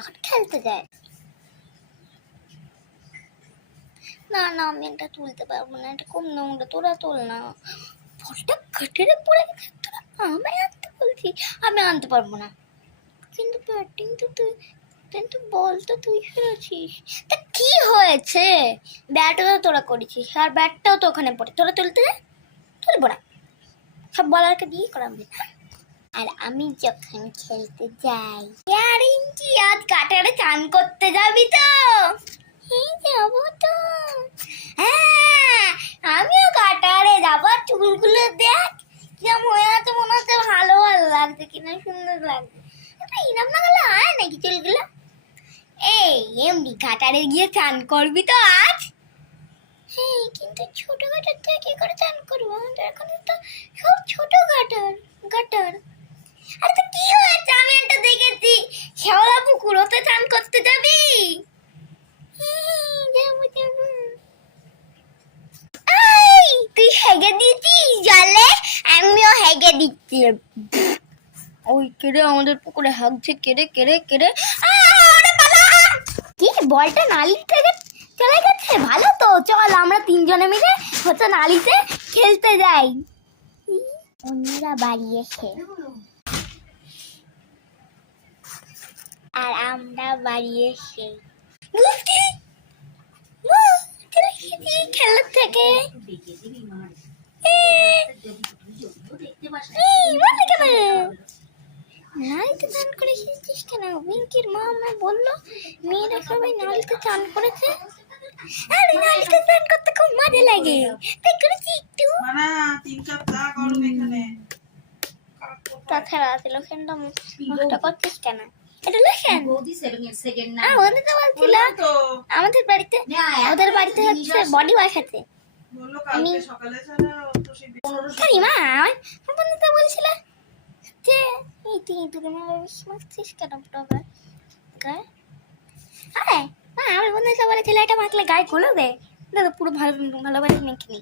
এখন খেলতে যায়। না না, আমি এটা তুলতে পারবো না, এটা খুব নোংরা, তোরা তোল না। ফলটা ঘাটের পড়ে গেছে, তোরা আমি আনতে বলছি, আমি আনতে পারবো না। কিন্তু ব্যাটিং তো তুই, কিন্তু বল তো তুই খেলেছিস, তা কি হয়েছে? ব্যাটও তো তোরা করেছিস, আর ব্যাটটাও তো ওখানে পড়ে, তোরা তুলতে যায়, তুলবো না, সব বলারকে দিয়ে করাবি। আর আমি যখন খেলতে যাই, আর ইঞ্চি আজ কাটারে চান করতে যাবি তো? হ্যাঁ যাবো তো। হ্যাঁ আমিও কাটারে যাবো, চুলগুলো দেখ কেমন হয়ে আছে, মনে হচ্ছে ভালো ভালো লাগছে কিনা, সুন্দর লাগছে। ইনাম না গেলে হয় নাকি চুলগুলো? এই এমনি কাটারে গিয়ে চান করবি তো আজ? হ্যাঁ কিন্তু ছোট গাটার থেকে কি করে চান করবো, আমাদের এখানে তো সব ছোট গাটার গাটার। আরে তো কি হয়েছে, আমি একটা দেখেছি শ্যাওলা পুকুর, ওতে চান করতে যাবি? যাবো যাবো। এই তুই হেগে দিচ্ছিস জলে, আমিও হেগে দিচ্ছি। ওই কেড়ে আমাদের পুকুরে হাগছে, কেড়ে কেড়ে কেড়ে। কি বলটা নালি থেকে চলে গেছে, ভালো তো, চল আমরা তিনজনে মিলে হচ্ছে নালিতে খেলতে যাই। অন্যরা বাড়ি এসে আর আমরা বাড়ি এসে খেলার থেকে নালিতে চান করে এসেছিস কেন? বিঙ্কির মা আমায় বললো মেয়েরা সবাই নালিতে চান করেছে, আর নালিতে চান করতে খুব মজা লাগে, তাই করেছি একটু। তাছাড়া লোকেনটা নষ্ট করছিস কেন? এটা লোকেন বন্ধু তো বলছিল আমাদের বাড়িতে, ওদের বাড়িতে হচ্ছে বডি ওয়াশ আছে। আমি মা আমার বন্ধু তো বলছিল যে এই তুই দুদিনের মাখছিস কেন গায়ে? হ্যাঁ মা আমার বন্ধু তো বলেছিল এটা মাখলে গায়ে গলবে, পুরো ভালো ভালোভাবে মেখে নি।